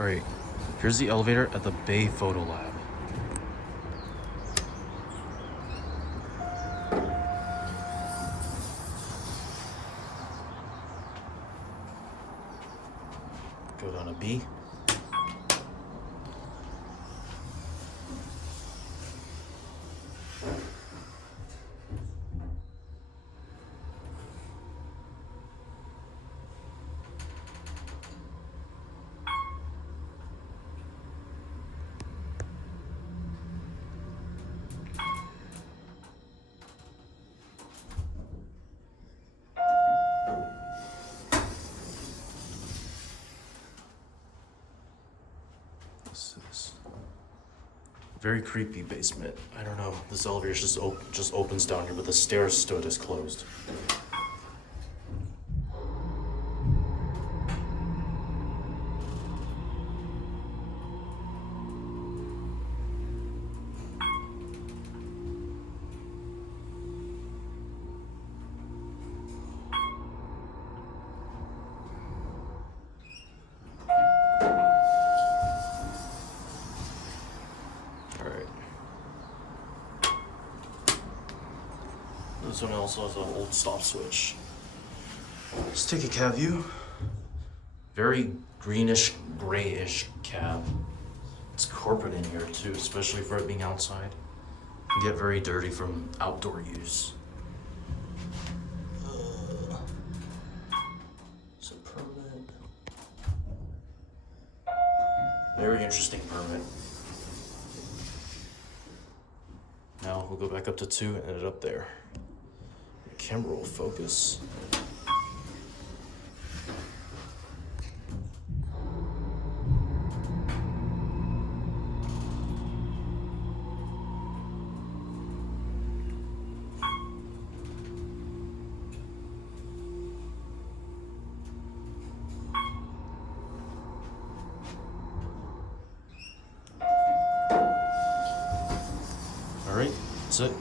Alright, here's the elevator at the Bay Photo Lab. Go down to B. This is very creepy basement. I don't know. This elevator just opens down here, but the stairs stood is closed. This one also has an old stop switch. Let's take a cab view. Very greenish, grayish cab. It's corporate in here too, especially for it being outside. Can get very dirty from outdoor use. It's a permit. Very interesting permit. Now we'll go back up to 2 and end it up there. Camera will focus. All right, that's it.